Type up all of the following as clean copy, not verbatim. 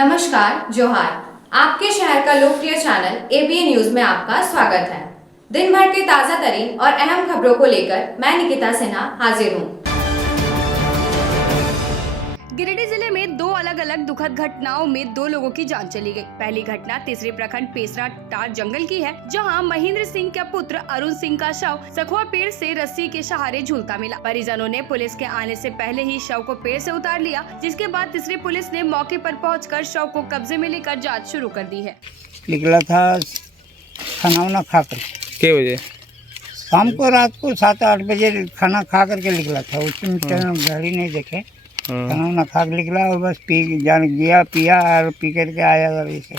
नमस्कार, जोहार। आपके शहर का लोकप्रिय चैनल एबीएन न्यूज में आपका स्वागत है। दिन भर के ताजा तरीन और अहम खबरों को लेकर मैं निकिता सिन्हा हाजिर हूँ। गिरिडीह जिले में दो अलग अलग दुखद घटनाओं में दो लोगों की जान चली गई। पहली घटना तीसरे प्रखंड पेसरा टार जंगल की है, जहां महेंद्र सिंह के पुत्र अरुण सिंह का शव सखुआ पेड़ से रस्सी के सहारे झूलता मिला। परिजनों ने पुलिस के आने से पहले ही शव को पेड़ से उतार लिया, जिसके बाद तीसरी पुलिस ने मौके पर पहुंचकर शव को कब्जे में लेकर जाँच शुरू कर दी है। निकला था खाना वाना खा कर के बजे? शाम को, रात को 7-8 बजे खाना खा करके निकला था। उस टाइम गाड़ी नहीं देखे, खाना वाना खा कर निकला और बस जान गया, पिया और पी करके आया घर। ऐसे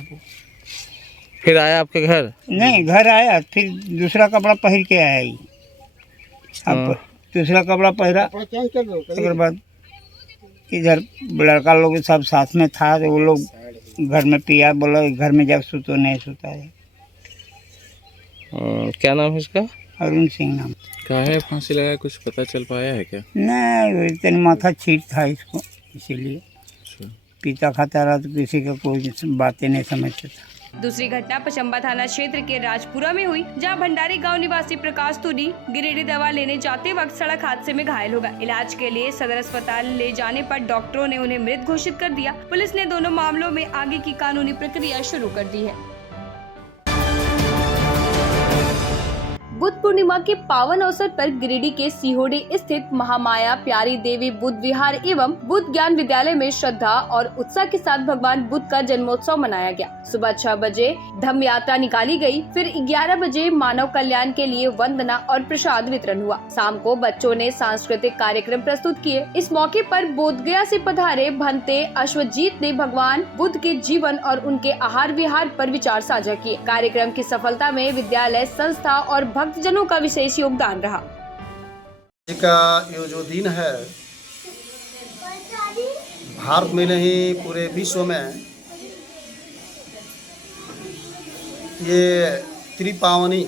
फिर आया आपके घर? नहीं, घर आया फिर दूसरा कपड़ा पहन के आया ही। अब दूसरा कपड़ा पहरा, उसके बाद इधर लड़का लोग सब साथ में था, तो वो लोग घर में पिया, बोला घर में जब सुतो नहीं सुता है। क्या नाम है इसका? अरुण सिंह नाम। काहे फांसी लगाया, कुछ पता चल पाया है क्या? नहीं, इतने माथा छीट था इसको, इसीलिए पीता खाता रहा, तो किसी का कोई बातें नहीं समझता था। दूसरी घटना पचम्बा थाना क्षेत्र के राजपुरा में हुई, जहां भंडारी गांव निवासी प्रकाश तुनी गिरिडीह दवा लेने जाते वक्त सड़क हादसे में घायल हो गया। इलाज के लिए सदर अस्पताल ले जाने पर डॉक्टरों ने उन्हें मृत घोषित कर दिया। पुलिस ने दोनों मामलों में आगे की कानूनी प्रक्रिया शुरू कर दी है। बुद्ध पूर्णिमा के पावन अवसर पर गिरिडीह के सिहोड़ी स्थित महामाया प्यारी देवी बुद्ध विहार एवं बुद्ध ज्ञान विद्यालय में श्रद्धा और उत्साह के साथ भगवान बुद्ध का जन्मोत्सव मनाया गया। सुबह 6 बजे धम्म यात्रा निकाली गई, फिर 11 बजे मानव कल्याण के लिए वंदना और प्रसाद वितरण हुआ। शाम को बच्चों ने सांस्कृतिक कार्यक्रम प्रस्तुत किए। इस मौके पर बोधगया से पधारे भंते अश्वजीत ने भगवान बुद्ध के जीवन और उनके आहार विहार पर विचार साझा किए। कार्यक्रम की सफलता में विद्यालय, संस्था और भक्तजनों का विशेष योगदान रहा। का ये जो दिन है, भारत में नहीं पूरे विश्व में ये त्रिपावनी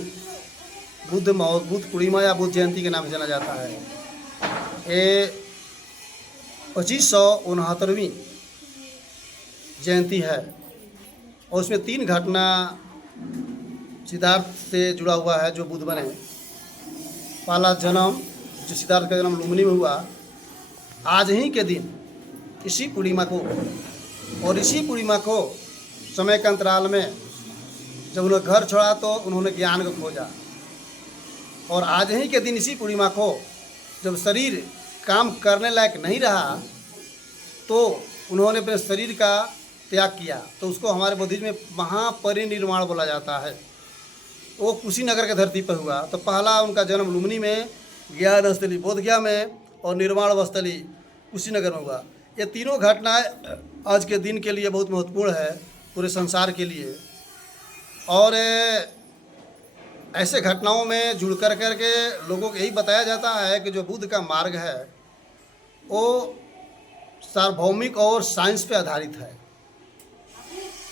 बुद्ध पूर्णिमा या बुद्ध जयंती के नाम से जाना जाता है। ये 2569वीं जयंती है और उसमें 3 घटना सिद्धार्थ से जुड़ा हुआ है जो बुद्ध बने। पहला जन्म जो सिद्धार्थ का जन्म लुम्बिनी में हुआ, आज ही के दिन इसी पूर्णिमा को, और इसी पूर्णिमा को समय के अंतराल में जब उन्होंने घर छोड़ा तो उन्होंने ज्ञान को खोजा, और आज ही के दिन इसी पूर्णिमा को जब शरीर काम करने लायक नहीं रहा तो उन्होंने अपने शरीर का त्याग किया, तो उसको हमारे बुद्धिज्म में महापरिनिर्वाण बोला जाता है। वो कुशीनगर के धरती पर हुआ। तो पहला उनका जन्म लुम्बिनी में, ज्ञान स्थली बोधगया में और निर्वाण स्थली कुशीनगर में हुआ। ये तीनों घटनाएं आज के दिन के लिए बहुत महत्वपूर्ण है, पूरे संसार के लिए। और ऐसे घटनाओं में जुड़ कर के लोगों को यही बताया जाता है कि जो बुद्ध का मार्ग है वो सार्वभौमिक और साइंस पे आधारित है।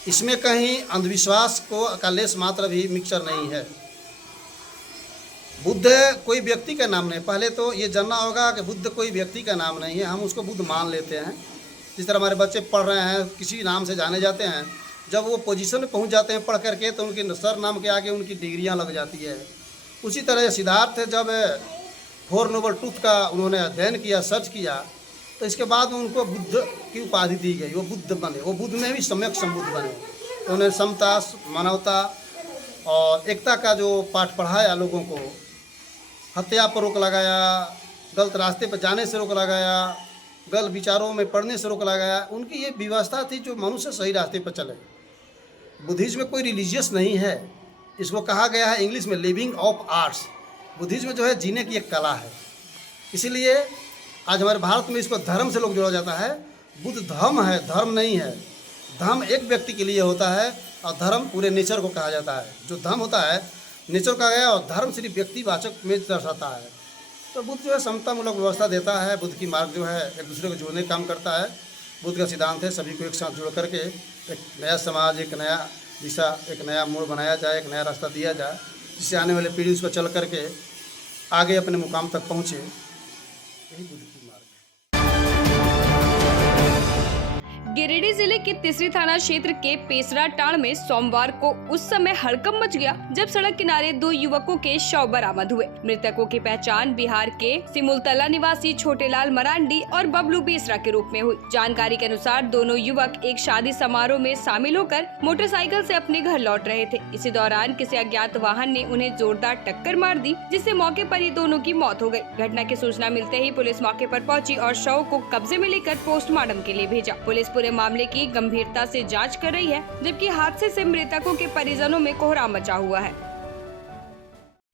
इसमें कहीं अंधविश्वास का लेस मात्र भी मिक्सचर नहीं है। बुद्ध कोई व्यक्ति का नाम नहीं। पहले तो ये जानना होगा कि बुद्ध कोई व्यक्ति का नाम नहीं है, हम उसको बुद्ध मान लेते हैं। जिस तरह हमारे बच्चे पढ़ रहे हैं, किसी नाम से जाने जाते हैं, जब वो पोजीशन में पहुंच जाते हैं पढ़ करके तो उनके सर नाम के आगे उनकी डिग्रियां लग जाती है। उसी तरह सिद्धार्थ जब 4 नोबल ट्रूथ का उन्होंने अध्ययन किया, सर्च किया, तो इसके बाद उनको बुद्ध की उपाधि दी गई। वो बुद्ध बने, वो बुद्ध में भी सम्यक संबुद्ध बने। तो उन्हें समता, मानवता और एकता का जो पाठ पढ़ाया लोगों को, हत्या पर रोक लगाया, गलत रास्ते पर जाने से रोक लगाया, गलत विचारों में पढ़ने से रोक लगाया। उनकी ये व्यवस्था थी जो मनुष्य सही रास्ते पर चले। बुद्धिज्म में कोई रिलीजियस नहीं है, इसको कहा गया है इंग्लिश में लिविंग ऑफ आर्ट्स। बुद्धिज्म जो है जीने की एक कला है। इसीलिए आज हमारे भारत में इसको धर्म से लोग जोड़ा जाता है। बुद्ध धर्म है, धर्म नहीं है। धर्म एक व्यक्ति के लिए होता है और धर्म पूरे नेचर को कहा जाता है। जो धर्म होता है नेचर का गया, और धर्म सिर्फ व्यक्तिवाचक में दर्शाता है। तो बुद्ध जो है समतामूलक व्यवस्था देता है। बुद्ध की मार्ग जो है एक दूसरे को जोड़ने का काम करता है। बुद्ध का सिद्धांत है सभी को एक साथ जोड़ करके एक नया समाज, एक नया दिशा, एक नया मोड़ बनाया जाए, एक नया रास्ता दिया जाए, जिससे आने वाले पीढ़ी उस पर चल करके आगे अपने मुकाम तक पहुँचे। यही बुद्ध की मार्ग है। गिरिडीह जिले के तिसरी थाना क्षेत्र के पेसरा टाड़ में सोमवार को उस समय हड़कंप मच गया जब सड़क किनारे 2 युवकों के शव बरामद हुए। मृतकों की पहचान बिहार के सिमुलतला निवासी छोटेलाल मरांडी और बबलू बेसरा के रूप में हुई। जानकारी के अनुसार दोनों युवक एक शादी समारोह में शामिल होकर मोटरसाइकिल से अपने घर लौट रहे थे। इसी दौरान किसी अज्ञात वाहन ने उन्हें जोरदार टक्कर मार दी, जिससे मौके पर ही दोनों की मौत हो गई। घटना की सूचना मिलते ही पुलिस मौके पर पहुंची और शव को कब्जे में लेकर पोस्टमार्टम के लिए भेजा। पुलिस पूरे मामले की गंभीरता से जांच कर रही है, जबकि हादसे से मृतकों के परिजनों में कोहराम मचा हुआ है।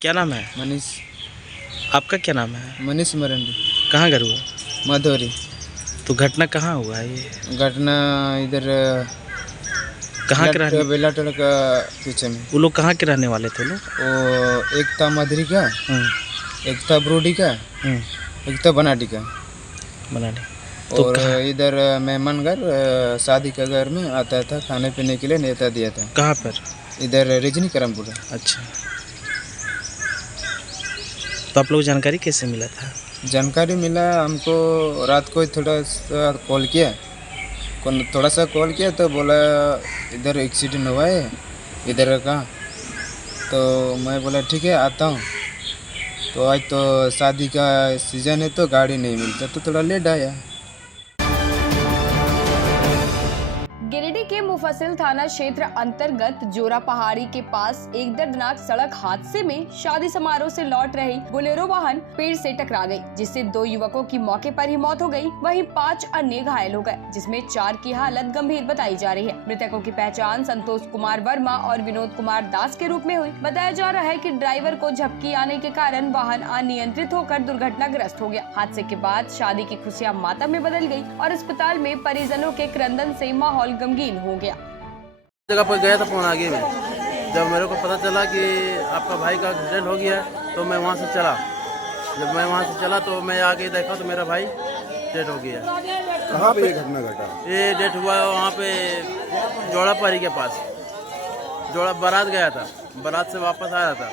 क्या नाम है? मनीष आपका क्या नाम है? मनीष मरंडी, कहाँ घर हुआ? मधुरी। तो घटना कहाँ हुआ है ये? घटना इधर कहाँ के रहने? बेलाटोला का पीछे में। वो लोग कहाँ के रहने वाले थे लोग? वो एक था मधुरी का, एक था ब्रोडी का, एक था बनाडी का। बनाने तो और इधर मेहमान घर शादी का घर में आता था, खाने पीने के लिए नेता दिया था। कहाँ पर? इधर रजनी करमपुरा। अच्छा, तो आप लोग जानकारी कैसे मिला था? जानकारी मिला हमको, रात को थोड़ा सा कॉल किया, तो बोला इधर एक्सीडेंट हुआ है इधर का। तो मैं बोला ठीक है आता हूँ। तो आज तो शादी का सीजन है तो गाड़ी नहीं मिलता, तो थोड़ा लेट आया। गिरिडीह के मुफस्सिल थाना क्षेत्र अंतर्गत जोरा पहाड़ी के पास एक दर्दनाक सड़क हादसे में शादी समारोह से लौट रही बोलेरो वाहन पेड़ से टकरा गई, जिससे 2 युवकों की मौके पर ही मौत हो गई। वहीं 5 अन्य घायल हो गए, जिसमें 4 की हालत गंभीर बताई जा रही है। मृतकों की पहचान संतोष कुमार वर्मा और विनोद कुमार दास के रूप में हुई। बताया जा रहा है कि ड्राइवर को झपकी आने के कारण वाहन अनियंत्रित होकर दुर्घटनाग्रस्त हो गया। हादसे के बाद शादी की खुशियां मातम में बदल गई और अस्पताल में परिजनों के क्रंदन से माहौल गमगीन हो गया। जगह पर गया था पौनागे में, जब मेरे को पता चला कि आपका भाई का एक्सीडेंट हो गया तो मैं वहाँ से चला। जब मैं वहाँ से चला तो मैं आके देखा तो मेरा भाई डेथ हो गया। कहाँ पे ये घटना घटा? ये डेथ हुआ वहाँ पे जोड़ा पहाड़ी के पास। जोड़ा बारात गया था, बारात से वापस आया था।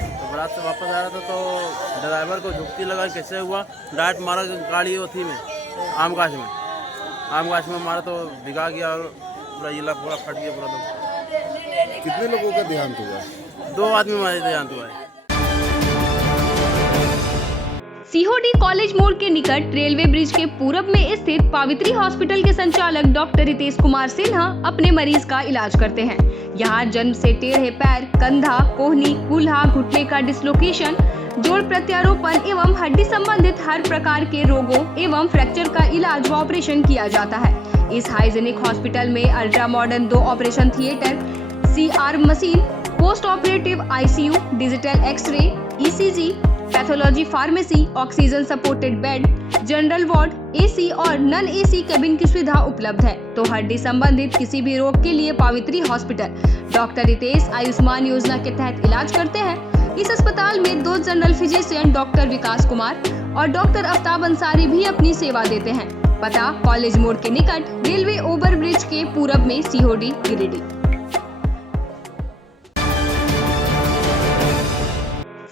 तो बारात से वापस आया था तो ड्राइवर को झुकती लगा, कैसे हुआ डायरेक्ट मारा गाड़ी थी में आम गाछ में मारा तो भिगा गया और पूरा इला पूरा फट गया पूरा। तो कितने लोगों का देहांत हुआ? 2 आदमी हमारे देहांत हुआ है। सीहोडी कॉलेज मोड़ के निकट रेलवे ब्रिज के पूरब में स्थित पावित्री हॉस्पिटल के संचालक डॉक्टर रितेश कुमार सिन्हा अपने मरीज का इलाज करते हैं। यहाँ जन्म से टेढ़े पैर, कंधा, कोहनी, कूल्हा, घुटने का डिसलोकेशन, जोड़ प्रत्यारोपण एवं हड्डी संबंधित हर प्रकार के रोगों एवं फ्रैक्चर का इलाज व ऑपरेशन किया जाता है। इस हाइजेनिक हॉस्पिटल में ultra modern 2 operation theatre, CR machine, post operative ICU, digital X ray, ECG, pathology pharmacy, oxygen supported bed, general ward, AC और नॉन AC केबिन की सुविधा उपलब्ध है। तो हड्डी संबंधित किसी भी रोग के लिए पावित्री हॉस्पिटल डॉक्टर रितेश आयुष्मान योजना के तहत इलाज करते हैं। इस अस्पताल में 2 जनरल फिजिशियन डॉक्टर विकास कुमार और डॉक्टर आफ्ताब अंसारी भी अपनी सेवा देते हैं। पता कॉलेज मोड़ के निकट रेलवे ओवर ब्रिज के पूरब में, सीहोडी, गिरिडीह।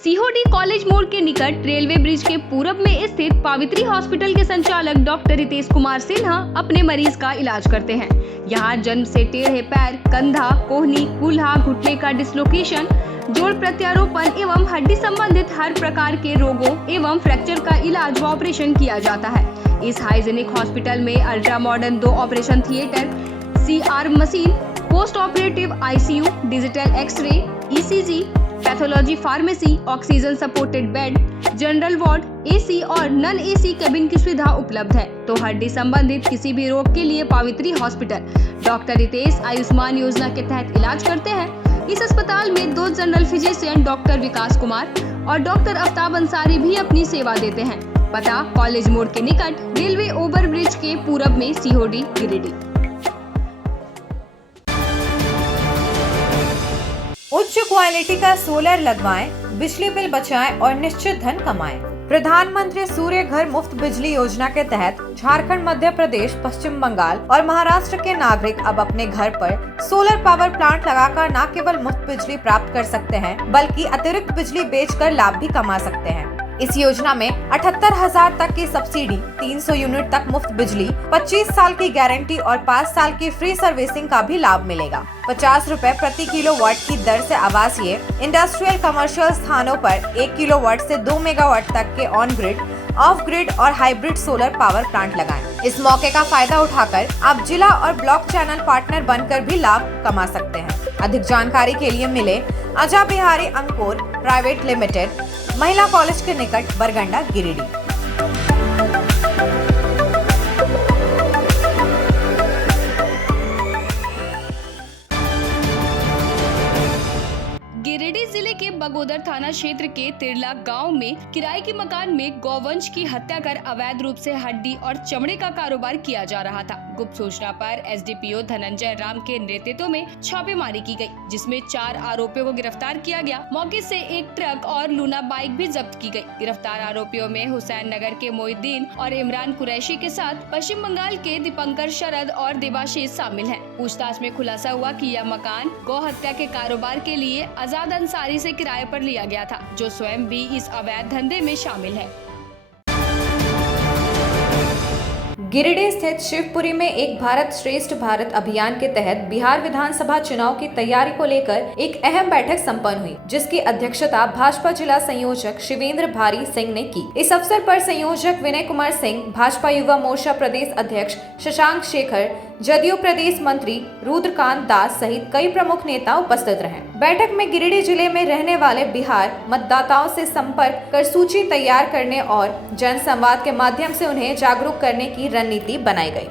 सीहोडी कॉलेज मोड़ के निकट रेलवे ब्रिज के पूरब में स्थित पावित्री हॉस्पिटल के संचालक डॉक्टर रितेश कुमार सिन्हा अपने मरीज का इलाज करते हैं। यहाँ जन्म से टेढ़े पैर, कंधा, कोहनी, कूल्हा, घुटने का डिसलोकेशन, जोड़ प्रत्यारोपण एवं हड्डी संबंधित हर प्रकार के रोगों एवं फ्रैक्चर का इलाज व ऑपरेशन किया जाता है। इस हाइजेनिक हॉस्पिटल में ultra modern 2 operation theatre, CR machine, post operative ICU, digital X ray, ECG, pathology pharmacy, oxygen supported bed, general ward, AC और नॉन AC केबिन की सुविधा उपलब्ध है। तो हड्डी संबंधित किसी भी रोग के लिए पावित्री हॉस्पिटल डॉक्टर रितेश आयुष्मान योजना के तहत इलाज करते हैं। इस अस्पताल में 2 जनरल फिजिशियन डॉक्टर विकास कुमार और डॉक्टर आफ्ताब अंसारी भी अपनी सेवा देते हैं। पता कॉलेज मोड़ के निकट रेलवे ओवर ब्रिज के पूरब में, सीहोडी, गिरिडीह। उच्च क्वालिटी का सोलर लगवाएं, बिजली बिल बचाएं और निश्चित धन कमाएं। प्रधानमंत्री सूर्य घर मुफ्त बिजली योजना के तहत झारखंड, मध्य प्रदेश, पश्चिम बंगाल और महाराष्ट्र के नागरिक अब अपने घर पर सोलर पावर प्लांट लगाकर न केवल मुफ्त बिजली प्राप्त कर सकते हैं, बल्कि अतिरिक्त बिजली बेचकर लाभ भी कमा सकते हैं। इस योजना में 78,000 तक की सब्सिडी, 300 यूनिट तक मुफ्त बिजली, 25 साल की गारंटी और 5 साल की फ्री सर्विसिंग का भी लाभ मिलेगा। 50 रुपए प्रति किलोवाट की दर से आवासीय, इंडस्ट्रियल, कमर्शियल स्थानों पर 1 किलोवाट से 2 मेगावाट तक के ऑन ग्रिड, ऑफ ग्रिड और हाइब्रिड सोलर पावर प्लांट लगाएं। इस मौके का फायदा उठाकर आप जिला और ब्लॉक चैनल पार्टनर बनकर भी लाभ कमा सकते हैं। अधिक जानकारी के लिए मिले अजा बिहारी अंकुर प्राइवेट लिमिटेड, महिला कॉलेज के निकट, बरगंडा, गिरिडीह। गिरिडीह जिले के बगोदर थाना क्षेत्र के तिरला गांव में किराए के मकान में गौवंश की हत्या कर अवैध रूप से हड्डी और चमड़े का कारोबार किया जा रहा था। गुप्त सूचना पर एसडीपीओ धनंजय राम के नेतृत्व में छापेमारी की गई, जिसमें 4 आरोपियों को गिरफ्तार किया गया। मौके से एक ट्रक और लूना बाइक भी जब्त की गई। गिरफ्तार आरोपियों में हुसैन नगर के मोहिद्दीन और इमरान कुरैशी के साथ पश्चिम बंगाल के दीपंकर शरद और देवाशीष शामिल हैं। पूछताछ में खुलासा हुआ कि यह मकान गौ हत्या के कारोबार के लिए आजाद अंसारी से किराए पर लिया गया था, जो स्वयं भी इस अवैध धंधे में शामिल है। गिरिडीह स्थित शिवपुरी में एक भारत श्रेष्ठ भारत अभियान के तहत बिहार विधानसभा चुनाव की तैयारी को लेकर एक अहम बैठक संपन्न हुई, जिसकी अध्यक्षता भाजपा जिला संयोजक शिवेंद्र भारी सिंह ने की। इस अवसर पर संयोजक विनय कुमार सिंह, भाजपा युवा मोर्चा प्रदेश अध्यक्ष शशांक शेखर, जदयू प्रदेश मंत्री रुद्रकांत दास सहित कई प्रमुख नेता उपस्थित रहे। बैठक में गिरिडीह जिले में रहने वाले बिहार मतदाताओं से संपर्क कर सूची तैयार करने और जन संवाद के माध्यम से उन्हें जागरूक करने की रणनीति बनाई गई।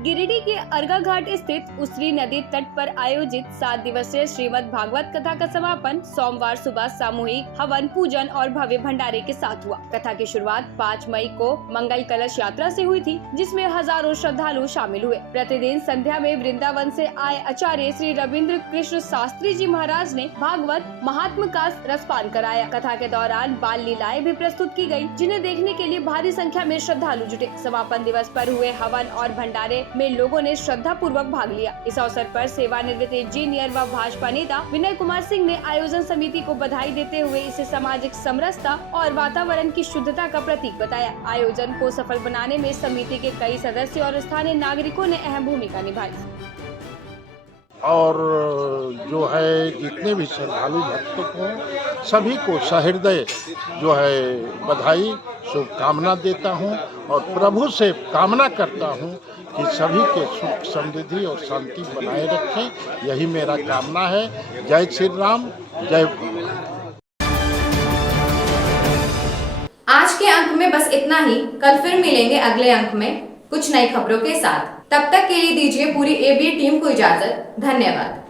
गिरिडीह के अर्गा घाट स्थित उसरी नदी तट पर आयोजित 7 दिवसीय श्रीमद् भागवत कथा का समापन सोमवार सुबह सामूहिक हवन, पूजन और भव्य भंडारे के साथ हुआ। कथा की शुरुआत 5 मई को मंगल कलश यात्रा से हुई थी, जिसमें हजारों श्रद्धालु शामिल हुए। प्रतिदिन संध्या में वृंदावन से आए आचार्य श्री रविंद्र कृष्ण शास्त्री जी महाराज ने भागवत महात्म का रसपान कराया। कथा के दौरान बाल लीलाएं भी प्रस्तुत की गयी, जिन्हें देखने के लिए भारी संख्या में श्रद्धालु जुटे। समापन दिवस पर हुए हवन और भंडारे में लोगों ने श्रद्धा पूर्वक भाग लिया। इस अवसर पर सेवानिवृत्त इंजीनियर व भाजपा नेता विनय कुमार सिंह ने आयोजन समिति को बधाई देते हुए इसे सामाजिक समरसता और वातावरण की शुद्धता का प्रतीक बताया। आयोजन को सफल बनाने में समिति के कई सदस्य और स्थानीय नागरिकों ने अहम भूमिका निभाई। और जो है जितने भी श्रद्धालु भक्तों को सभी को सहृदय जो है बधाई शुभकामना देता हूं और प्रभु से कामना करता हूं कि सभी के सुख समृद्धि और शांति बनाए रखें। यही मेरा कामना है। जय श्री राम, जय। आज के अंक में बस इतना ही। कल फिर मिलेंगे अगले अंक में कुछ नई खबरों के साथ। तब तक के लिए दीजिए पूरी एबी टीम को इजाजत। धन्यवाद।